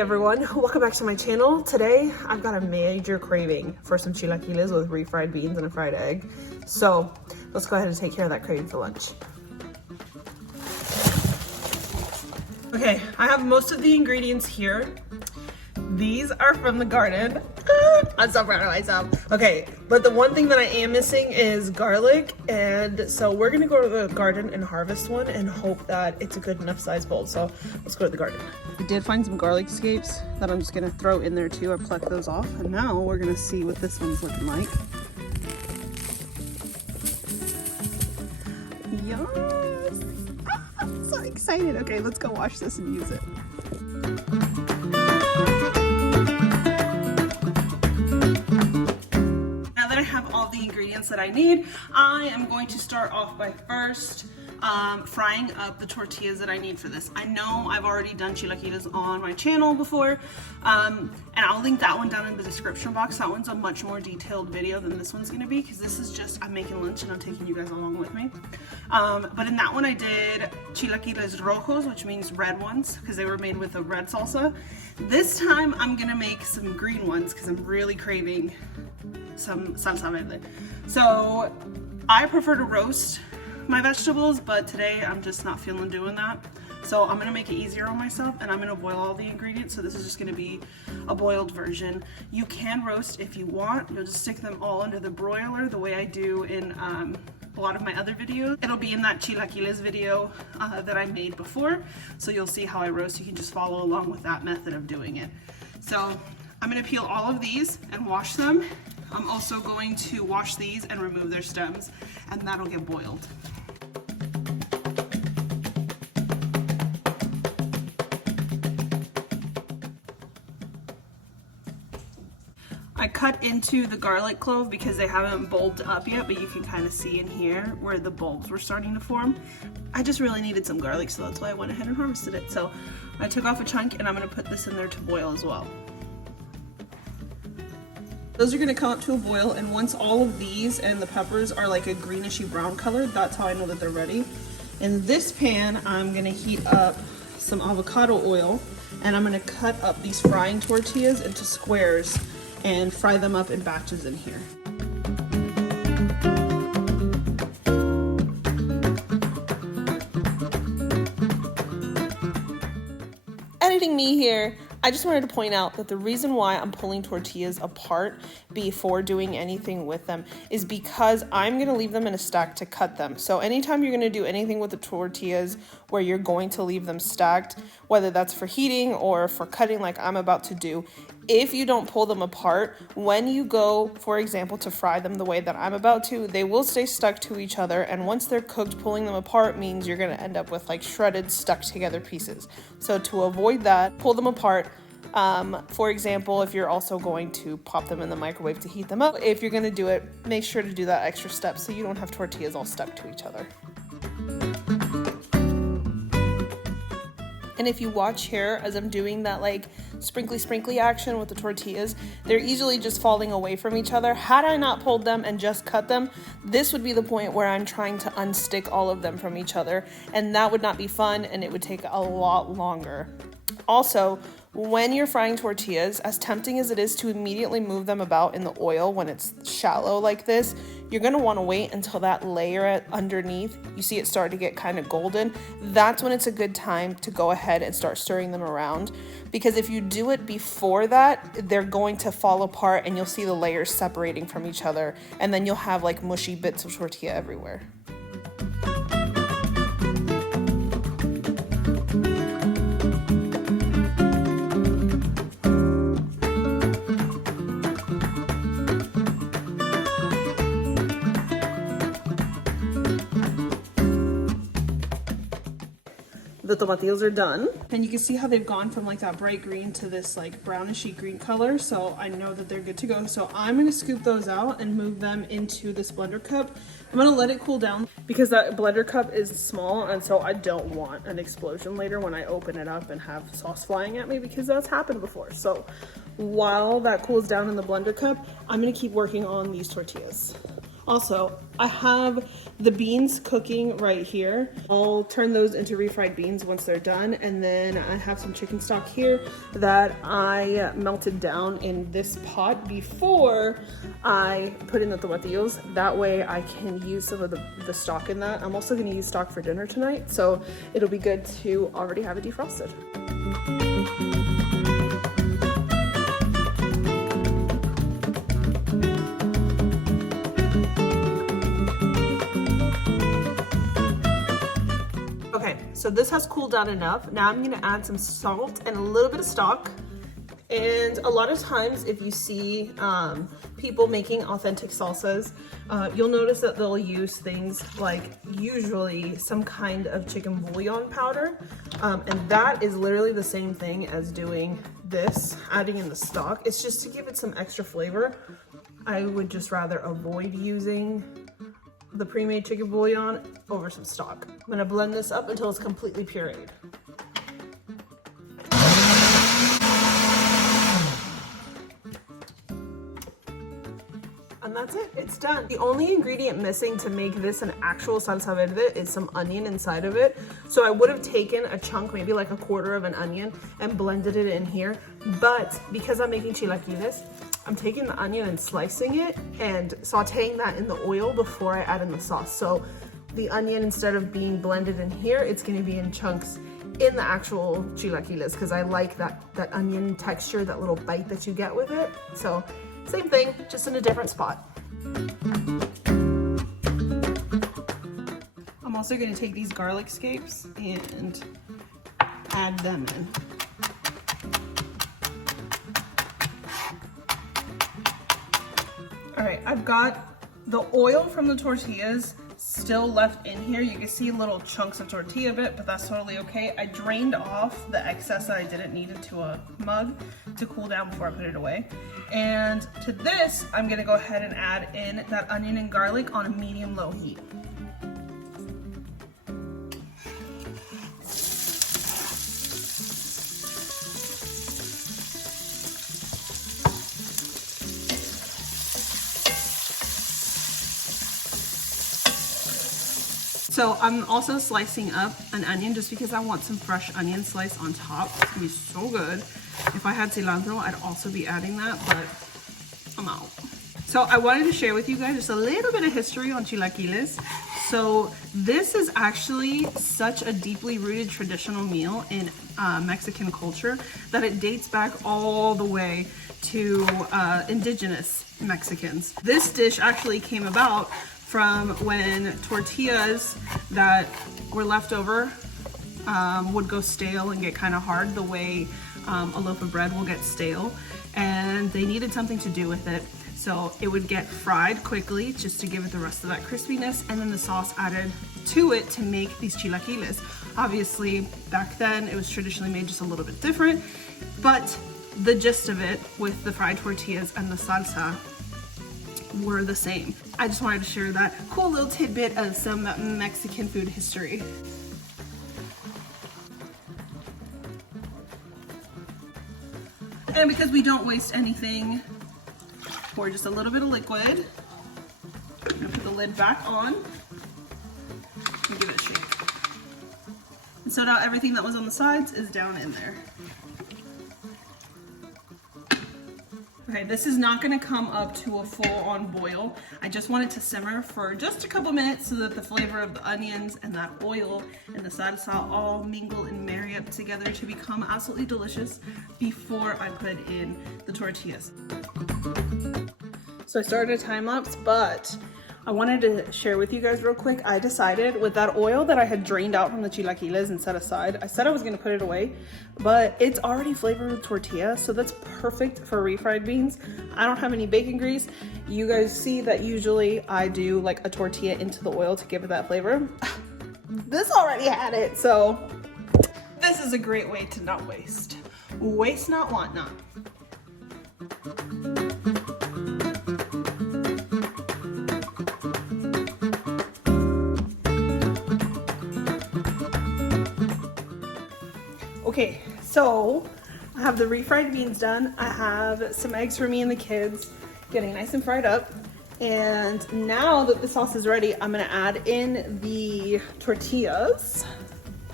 everyone, welcome back to my channel. Today I've got a major craving for some chilaquiles with refried beans and a fried egg. So let's go ahead and take care of that craving for lunch. Okay, I have most of the ingredients here. These are from the garden. I'm so proud of myself. Okay, but the one thing that I am missing is garlic, and so we're gonna go to the garden and harvest one and hope that it's a good enough size bowl. So let's go to the garden. I did find some garlic scapes that I'm just gonna throw in there too. I plucked those off, and now we're gonna see what this one's looking like. Yes! I'm so excited. Okay, let's go wash this and use it. I have all the ingredients that I need. I am going to start off by first frying up the tortillas that I need for this. I know I've already done chilaquiles on my channel before, and I'll link that one down in the description box. That one's a much more detailed video than this one's going to be, because this is just I'm making lunch and I'm taking you guys along with me. But in that one I did chilaquiles rojos, which means red ones, because they were made with a red salsa. This time I'm gonna make some green ones because I'm really craving some salsa verde. So I prefer to roast my vegetables, but today I'm just not feeling doing that. So I'm gonna make it easier on myself, and I'm gonna boil all the ingredients. So this is just gonna be a boiled version. You can roast if you want. You'll just stick them all under the broiler the way I do in a lot of my other videos. It'll be in that chilaquiles video that I made before. So you'll see how I roast. You can just follow along with that method of doing it. So I'm gonna peel all of these and wash them. I'm also going to wash these and remove their stems, and that'll get boiled. I cut into the garlic clove because they haven't bulbed up yet, but you can kind of see in here where the bulbs were starting to form. I just really needed some garlic, so that's why I went ahead and harvested it. So I took off a chunk, and I'm gonna put this in there to boil as well. Those are gonna come up to a boil, and once all of these and the peppers are like a greenish brown color, that's how I know that they're ready. In this pan, I'm gonna heat up some avocado oil, and I'm gonna cut up these frying tortillas into squares and fry them up in batches in here. Editing me here. I just wanted to point out that the reason why I'm pulling tortillas apart before doing anything with them is because I'm going to leave them in a stack to cut them. So anytime you're going to do anything with the tortillas where you're going to leave them stacked, whether that's for heating or for cutting like I'm about to do, if you don't pull them apart, when you go, for example, to fry them the way that I'm about to, they will stay stuck to each other, and once they're cooked, pulling them apart means you're going to end up with like shredded, stuck together pieces. So to avoid that, pull them apart. For example, if you're also going to pop them in the microwave to heat them up, if you're going to do it, make sure to do that extra step so you don't have tortillas all stuck to each other. And if you watch here as I'm doing that like sprinkly action with the tortillas, they're easily just falling away from each other. Had I not pulled them and just cut them, this would be the point where I'm trying to unstick all of them from each other, and that would not be fun, and it would take a lot longer. Also, when you're frying tortillas, as tempting as it is to immediately move them about in the oil when it's shallow like this, you're going to want to wait until that layer underneath, you see it start to get kind of golden. That's when it's a good time to go ahead and start stirring them around, because if you do it before that, they're going to fall apart and you'll see the layers separating from each other, and then you'll have like mushy bits of tortilla everywhere. The tomatillos are done, and you can see how they've gone from like that bright green to this like brownishy green color, so I know that they're good to go. So I'm going to scoop those out and move them into this blender cup. I'm going to let it cool down because that blender cup is small, and so I don't want an explosion later when I open it up and have sauce flying at me, because that's happened before. So while that cools down in the blender cup, I'm going to keep working on these tortillas. Also, I have the beans cooking right here. I'll turn those into refried beans once they're done. And then I have some chicken stock here that I melted down in this pot before I put in the tomatillos. That way I can use some of the stock in that. I'm also gonna use stock for dinner tonight, so it'll be good to already have it defrosted. So this has cooled down enough. Now I'm gonna add some salt and a little bit of stock. And a lot of times if you see people making authentic salsas, you'll notice that they'll use things like usually some kind of chicken bouillon powder. And that is literally the same thing as doing this, adding in the stock. It's just to give it some extra flavor. I would just rather avoid using the pre-made chicken bouillon over some stock. I'm gonna blend this up until it's completely pureed. And that's it, it's done. The only ingredient missing to make this an actual salsa verde is some onion inside of it. So I would have taken a chunk, maybe like a quarter of an onion, and blended it in here. But because I'm making chilaquiles, I'm taking the onion and slicing it and sauteing that in the oil before I add in the sauce. So the onion, instead of being blended in here, it's gonna be in chunks in the actual chilaquiles because I like that onion texture, that little bite that you get with it. So same thing, just in a different spot. I'm also gonna take these garlic scapes and add them in. All right, I've got the oil from the tortillas still left in here. You can see little chunks of tortilla bit, but that's totally okay. I drained off the excess that I didn't need into a mug to cool down before I put it away. And to this, I'm gonna go ahead and add in that onion and garlic on a medium-low heat. So I'm also slicing up an onion just because I want some fresh onion slice on top. It's gonna be so good. If I had cilantro, I'd also be adding that, but I'm out. So I wanted to share with you guys just a little bit of history on chilaquiles. So this is actually such a deeply rooted traditional meal in Mexican culture that it dates back all the way to indigenous Mexicans. This dish actually came about from when tortillas that were left over would go stale and get kind of hard, the way a loaf of bread will get stale, and they needed something to do with it. So it would get fried quickly just to give it the rest of that crispiness, and then the sauce added to it to make these chilaquiles. Obviously, back then it was traditionally made just a little bit different, but the gist of it with the fried tortillas and the salsa were the same. I just wanted to share that cool little tidbit of some Mexican food history. And because we don't waste anything, pour just a little bit of liquid. I'm gonna put the lid back on and give it a shake. And so now everything that was on the sides is down in there. Okay, this is not gonna come up to a full-on boil. I just want it to simmer for just a couple minutes so that the flavor of the onions and that oil and the salsa all mingle and marry up together to become absolutely delicious before I put in the tortillas. So I started a time lapse, but I wanted to share with you guys real quick. I decided with that oil that I had drained out from the chilaquiles and set aside, I said I was gonna put it away, but it's already flavored with tortilla, so that's perfect for refried beans. I don't have any bacon grease. You guys see that usually I do like a tortilla into the oil to give it that flavor. This already had it, so this is a great way to not waste. Waste not, want not. Okay, so I have the refried beans done. I have some eggs for me and the kids getting nice and fried up. And now that the sauce is ready, I'm gonna add in the tortillas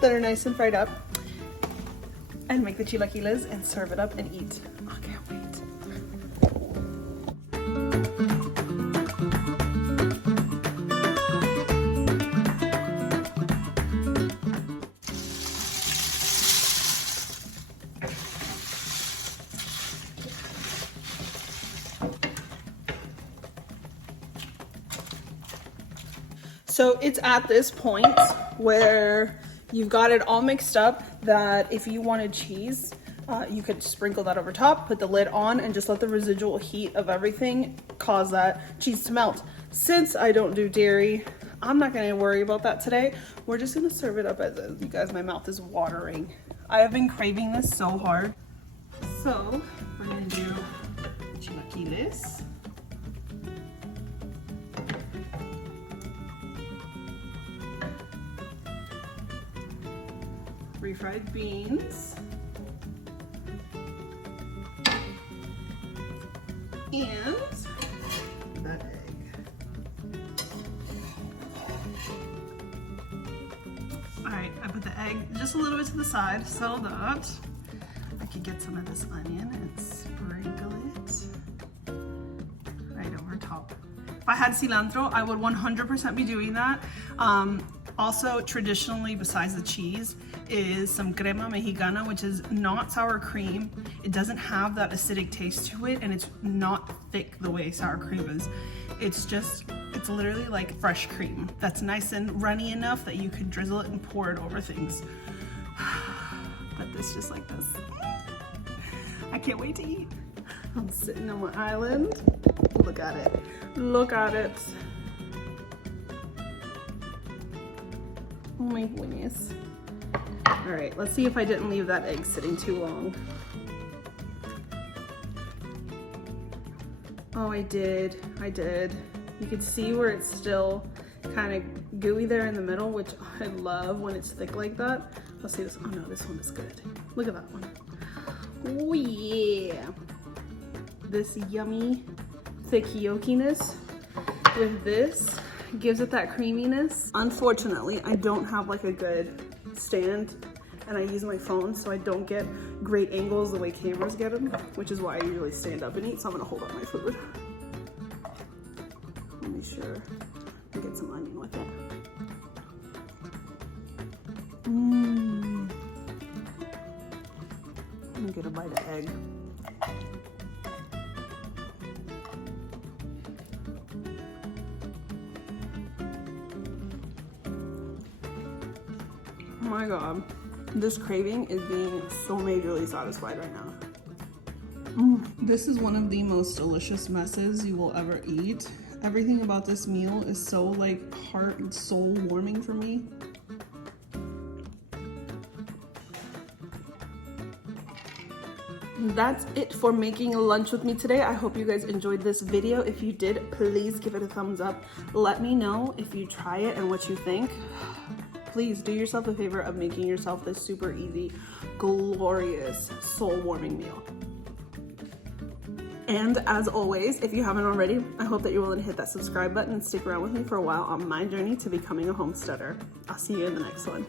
that are nice and fried up and make the chilaquiles and serve it up and eat. I can't wait. So it's at this point where you've got it all mixed up that if you wanted cheese, you could sprinkle that over top, put the lid on, and just let the residual heat of everything cause that cheese to melt. Since I don't do dairy, I'm not gonna worry about that today. We're just gonna serve it up as is. You guys, my mouth is watering. I have been craving this so hard. So we're gonna do chilaquiles. Refried beans, and the egg. All right, I put the egg just a little bit to the side so that I could get some of this onion and sprinkle it right over top. If I had cilantro, I would 100% be doing that. Also, traditionally, besides the cheese, is some crema mexicana, which is not sour cream. It doesn't have that acidic taste to it, and it's not thick the way sour cream is. It's literally like fresh cream that's nice and runny enough that you could drizzle it and pour it over things. But this just like this. I can't wait to eat. I'm sitting on my island. Look at it. Look at it. Oh my goodness. All right, let's see if I didn't leave that egg sitting too long. Oh, I did. You can see where it's still kind of gooey there in the middle, which I love when it's thick like that. Let's see this. Oh no, this one is good. Look at that one. Oh yeah. This yummy thick yolkiness with this gives it that creaminess. Unfortunately, I don't have like a good stand and I use my phone, so I don't get great angles the way cameras get them, which is why I usually stand up and eat. So I'm gonna hold up my food. Let me sure I get some onion with it. Let me get a bite of egg. Oh my god, this craving is being so majorly satisfied right now. This is one of the most delicious messes you will ever eat. Everything about this meal is so like heart and soul warming for me. That's it for making lunch with me today. I hope you guys enjoyed this video. If you did, please give it a thumbs up. Let me know if you try it and what you think. Please do yourself a favor of making yourself this super easy, glorious, soul-warming meal. And as always, if you haven't already, I hope that you're willing to hit that subscribe button and stick around with me for a while on my journey to becoming a homesteader. I'll see you in the next one.